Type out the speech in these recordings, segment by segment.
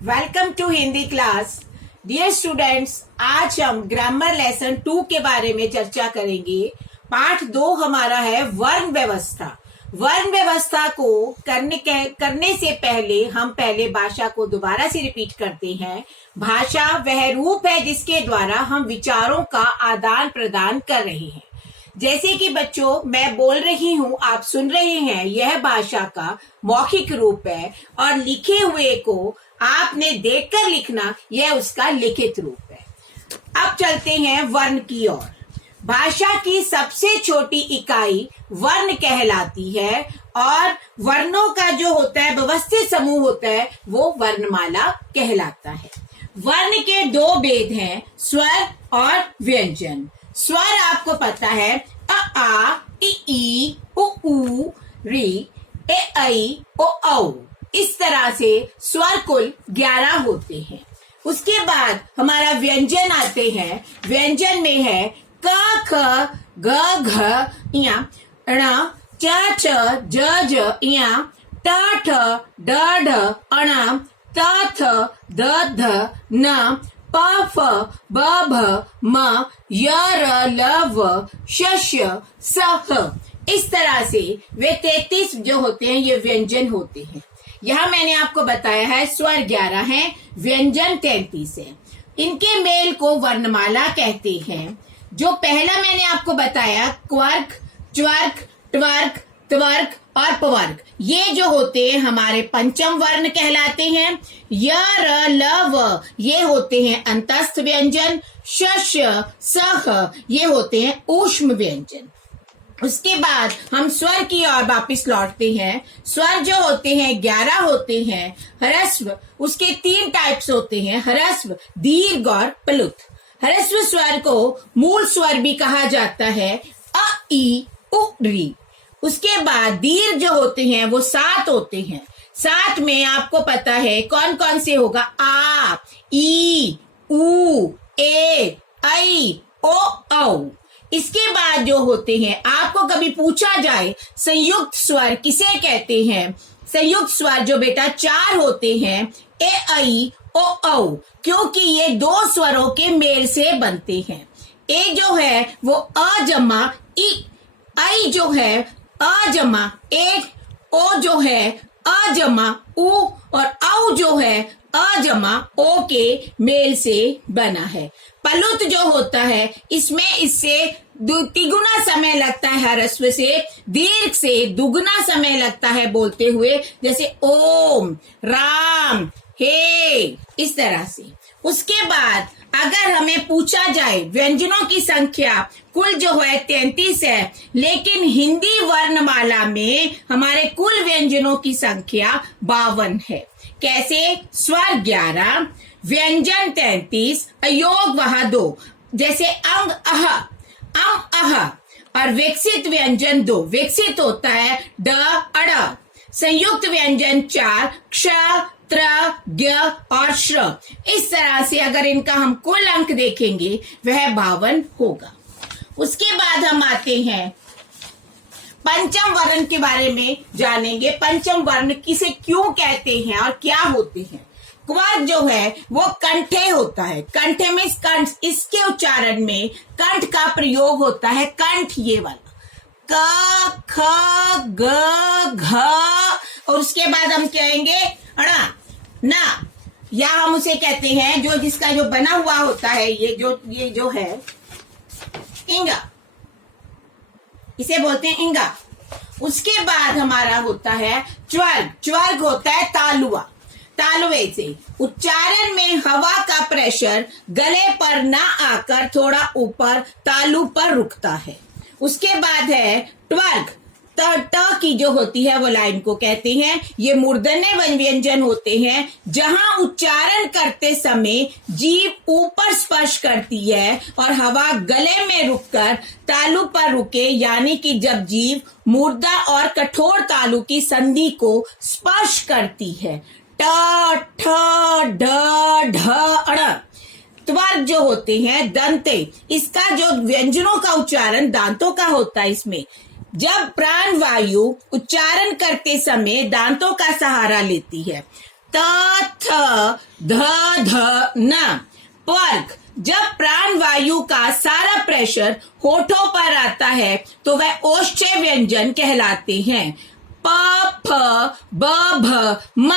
Welcome to Hindi class. Dear students, आज हम grammar lesson 2 के बारे में चर्चा करेंगे। पाठ 2 हमारा है वर्ण व्यवस्था। वर्ण व्यवस्था को करने से पहले हम पहले भाषा को दोबारा से रिपीट करते हैं। भाषा वह रूप है जिसके द्वारा हम विचारों का आदान प्रदान कर रहे हैं। जैसे कि बच्चों, मैं बोल रही हूँ, आप सुन रहे हैं, यह भाषा का मौखिक रूप है और लिखे हुए को आपने देखकर लिखना, यह उसका लिखित रूप है। अब चलते हैं वर्ण की ओर। भाषा की सबसे छोटी इकाई वर्ण कहलाती है और वर्णों का जो होता है व्यवस्थित समूह होता है वो वर्णमाला कहलाता है। वर्ण के 2 भेद हैं, स्वर और व्यंजन। स्वर आपको पता है आ ई उ ऊ री ए ऐ ओ औ। इस तरह से स्वर कुल 11 होते हैं। उसके बाद हमारा व्यंजन आते हैं। व्यंजन में है क ख ग घ इया ण च छ ज ज इया ट ठ ड ढ अण त थ द ध न प फ ब भ म य र ल व श श स ह। इस तरह से वे 33 जो होते हैं ये व्यंजन होते हैं। यहाँ मैंने आपको बताया है स्वर 11 हैं, व्यंजन 33 है। इनके मेल को वर्णमाला कहते हैं। जो पहला मैंने आपको बताया क्वर्क, च्वर्क, ट्वर्क, त्वर्क और पवर्क, ये जो होते हैं हमारे पंचम वर्ण कहलाते हैं। य र ल व ये होते हैं अंतस्थ व्यंजन। श श स ह ये होते हैं ऊष्म व्यंजन। उसके बाद हम स्वर की ओर वापिस लौटते हैं। स्वर जो होते हैं 11 होते हैं। ह्रस्व, उसके 3 टाइप्स होते हैं, ह्रस्व, दीर्घ और प्लुत। ह्रस्व स्वर को मूल स्वर भी कहा जाता है, अ ई उ री। उसके बाद दीर्घ जो होते हैं वो 7 होते हैं। 7 में आपको पता है कौन कौन से होगा, आ ई उ ए ऐ ओ औ। इसके बाद जो होते हैं, आपको कभी पूछा जाए संयुक्त स्वर किसे कहते हैं, संयुक्त स्वर जो बेटा 4 होते हैं, ए ऐ ओ औ, क्योंकि ये 2 स्वरों के मेल से बनते हैं। ए जो है वो अ जमा ई, ऐ जो है अ जमा ए, ओ जो है अ जमा उ और औ जो है अ जमा ओ के मेल से बना है। प्लुत जो होता है इसमें इससे तिगुना समय लगता है ह्रस्व से, दीर्घ से दुगना समय लगता है बोलते हुए, जैसे ओम, राम, हे, इस तरह से। उसके बाद अगर हमें पूछा जाए व्यंजनों की संख्या कुल जो है 33 है, लेकिन हिंदी वर्णमाला में हमारे कुल व्यंजनों की संख्या 52 है। कैसे? स्वर 11, व्यंजन 33, अयोग वह 2, जैसे अंग अह, अह और विकसित व्यंजन 2। विकसित होता है ड अड़। संयुक्त व्यंजन 4, क्ष, त्र, ज्ञ और श्र। इस तरह से अगर इनका हम कुल अंक देखेंगे वह 52 होगा। उसके बाद हम आते हैं पंचम वर्ण के बारे में जानेंगे। पंचम वर्ण किसे क्यों कहते हैं और क्या होते हैं। क्वर्क जो है वो कंठे होता है। कंठे में कंठ, इसके उच्चारण में कंठ का प्रयोग होता है। कंठ ये वाला क ख ग घ और उसके बाद हम कहेंगे अणा ना, या हम उसे कहते हैं जो जिसका जो बना हुआ होता है ये जो है इंगा, इसे बोलते हैं इंगा। उसके बाद हमारा होता है च्वर्ग। च्वर्ग होता है तालुआ। तालुए से उच्चारण में हवा का प्रेशर गले पर ना आकर थोड़ा ऊपर तालु पर रुकता है। उसके बाद है ट्वर्ग। त की जो होती है वो लाइन को कहते हैं। ये मूर्धन्य व्यंजन होते हैं जहां उच्चारण करते समय जीभ ऊपर स्पर्श करती है और हवा गले में रुककर तालु पर रुके, यानी कि जब जीभ मूर्धा और कठोर तालु की संधि को स्पर्श करती है। ट ठ ढ ढ अड़। त्वर्ग जो होते हैं दंते। इसका जो व्यंजनों का उच्चारण दांतों का होता है। इसमें जब प्राण वायु उच्चारण करते समय दांतों का सहारा लेती है, त थ ध ध न। पर्क, जब प्राण वायु का सारा प्रेशर होठों पर आता है तो वह ओष्ठ्य व्यंजन कहलाते हैं। प फ ब भ म।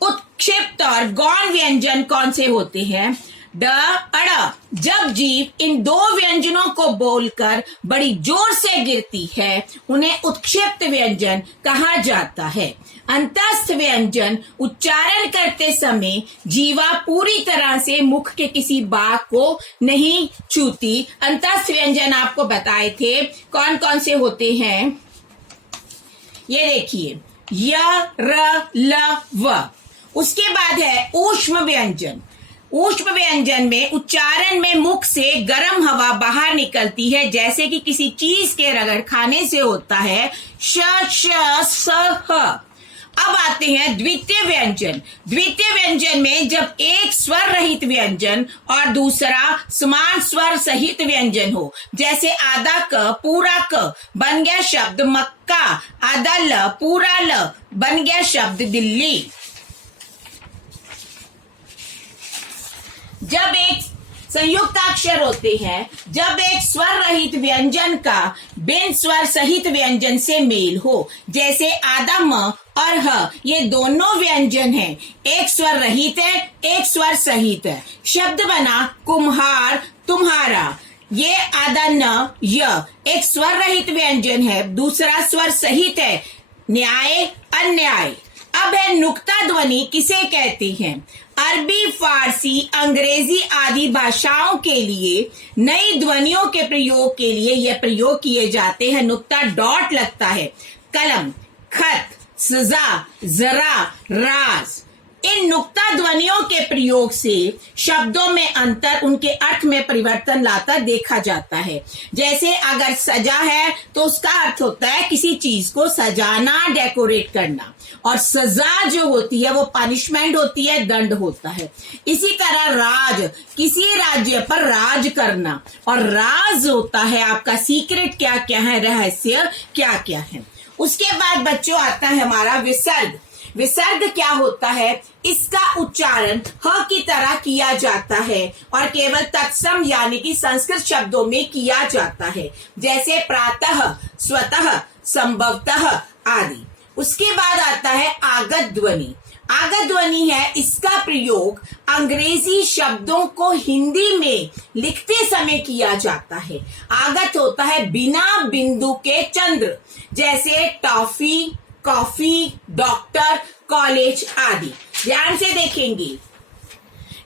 उत्क्षिप्त और गौण व्यंजन कौन से होते हैं? ड अड़, जब जीव इन दो व्यंजनों को बोलकर बड़ी जोर से गिरती है उन्हें उत्क्षिप्त व्यंजन कहा जाता है। अंतस्थ व्यंजन उच्चारण करते समय जीवा पूरी तरह से मुख के किसी भाग को नहीं छूती। अंतस्थ व्यंजन आपको बताए थे कौन कौन से होते हैं, ये देखिए, य र ल व। उसके बाद है ऊष्म व्यंजन। ऊष्म व्यंजन में उच्चारण में मुख से गर्म हवा बाहर निकलती है, जैसे कि किसी चीज के रगड़ खाने से होता है। श श स ह। अब आते हैं द्वितीय व्यंजन। द्वितीय व्यंजन में जब एक स्वर रहित व्यंजन और दूसरा समान स्वर सहित व्यंजन हो, जैसे आधा क पूरा क बन गया शब्द मक्का, आधा ल पूरा ल बन गया शब्द दिल्ली। जब एक संयुक्ताक्षर होते हैं, जब एक स्वर रहित व्यंजन का बिन स्वर सहित व्यंजन से मेल हो, जैसे आधा म और ह, ये दोनों व्यंजन हैं, एक स्वर रहित है एक स्वर सहित है। शब्द बना कुम्हार तुम्हारा। ये आधा न य एक स्वर रहित व्यंजन है, दूसरा स्वर सहित है, न्याय अन्याय। अब है नुक्ता ध्वनि किसे कहते हैं? अरबी, फारसी, अंग्रेजी आदि भाषाओं के लिए नई ध्वनियों के प्रयोग के लिए यह प्रयोग किए जाते हैं। नुक्ता डॉट लगता है। कलम, खत, सजा, जरा, राज। इन नुक्ता ध्वनियों के प्रयोग से शब्दों में अंतर, उनके अर्थ में परिवर्तन लाता देखा जाता है। जैसे अगर सजा है तो उसका अर्थ होता है किसी चीज को सजाना, डेकोरेट करना, और सजा जो होती है वो पनिशमेंट होती है, दंड होता है। इसी तरह राज, किसी राज्य पर राज करना, और राज होता है आपका सीक्रेट क्या क्या है, रहस्य क्या क्या है। उसके बाद बच्चों आता है हमारा विसर्ग। विसर्ग क्या होता है? इसका उच्चारण ह की तरह किया जाता है और केवल तत्सम यानी कि संस्कृत शब्दों में किया जाता है, जैसे प्रातः, स्वतः, संभवतः आदि। उसके बाद आता है आगत ध्वनि। आगत ध्वनि है, इसका प्रयोग अंग्रेजी शब्दों को हिंदी में लिखते समय किया जाता है। आगत होता है बिना बिंदु के चंद्र, जैसे टॉफी, कॉफी, डॉक्टर, कॉलेज आदि। ध्यान से देखेंगे,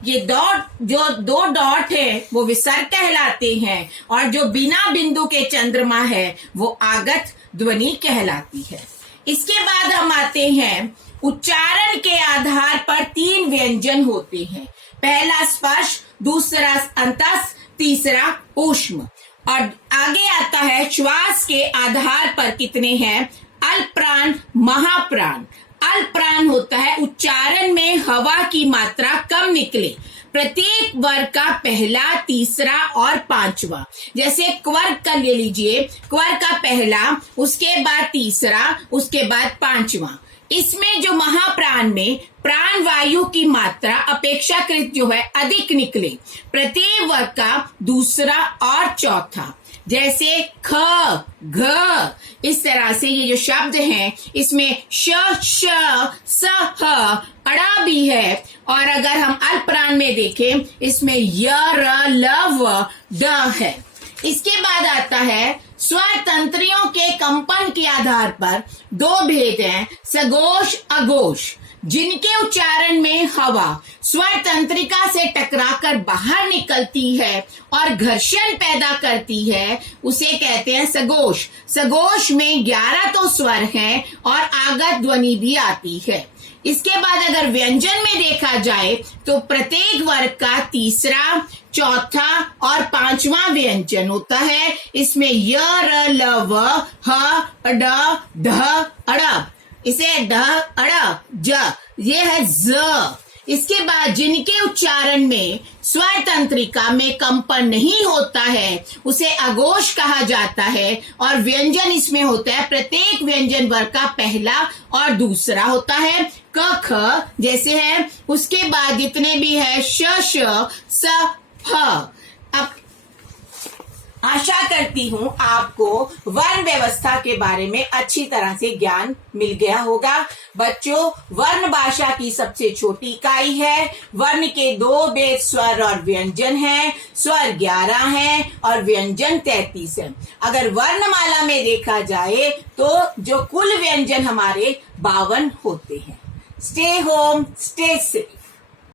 ये जो दो डॉट है वो विसर्ग कहलाते हैं, और जो बिना बिंदु के चंद्रमा है वो आगत ध्वनि कहलाती है। इसके बाद हम आते हैं, उच्चारण के आधार पर तीन व्यंजन होते हैं। पहला स्पर्श, दूसरा अंतस, तीसरा ऊष्म। और आगे आता है श्वास के आधार पर कितने हैं? अल्पप्राण, महाप्राण। अल्पप्राण होता है उच्चारण में हवा की मात्रा कम निकले, प्रत्येक वर्ग का पहला, तीसरा और पांचवा। जैसे क्वर्ग का ले लीजिए, क्वर्ग का पहला, उसके बाद तीसरा, उसके बाद पांचवा। इसमें जो महाप्राण में प्राण वायु की मात्रा अपेक्षाकृत जो है अधिक निकले, प्रत्येक वर्ग का दूसरा और चौथा। जैसे ख, घ, इस तरह से ये जो शब्द हैं इसमें श, श, स, ह, अड़ा भी है। और अगर हम अल्पप्राण में देखें इसमें य, र, ल, व, ड है। इसके बाद आता है स्वर तंत्रियों के कंपन के आधार पर दो भेद हैं, सघोष, अघोष। जिनके उच्चारण में हवा स्वर तंत्रिका से टकराकर बाहर निकलती है और घर्षण पैदा करती है, उसे कहते हैं सघोष। सघोष में 11 तो स्वर हैं और आगत ध्वनि भी आती है। इसके बाद अगर व्यंजन में देखा जाए तो प्रत्येक वर्ग का तीसरा, चौथा और पांचवा व्यंजन होता है। इसमें य, र, ल, व, ह, ड, ढ, अड़। इसे ढ, अड़, ज, ये है ज। इसके बाद जिनके उच्चारण में स्वर तंत्रिका में कंपन नहीं होता है उसे अघोष कहा जाता है, और व्यंजन इसमें होता है प्रत्येक व्यंजन वर्ग का पहला और दूसरा होता है। क ख जैसे है, उसके बाद जितने भी है श श स फ। अब आशा करती हूँ आपको वर्ण व्यवस्था के बारे में अच्छी तरह से ज्ञान मिल गया होगा। बच्चों, वर्ण भाषा की सबसे छोटी इकाई है। वर्ण के 2 भेद स्वर और व्यंजन हैं। स्वर 11 हैं और व्यंजन 33 हैं। अगर वर्णमाला में देखा जाए तो जो कुल व्यंजन हमारे 52 होते हैं। Stay home, stay safe.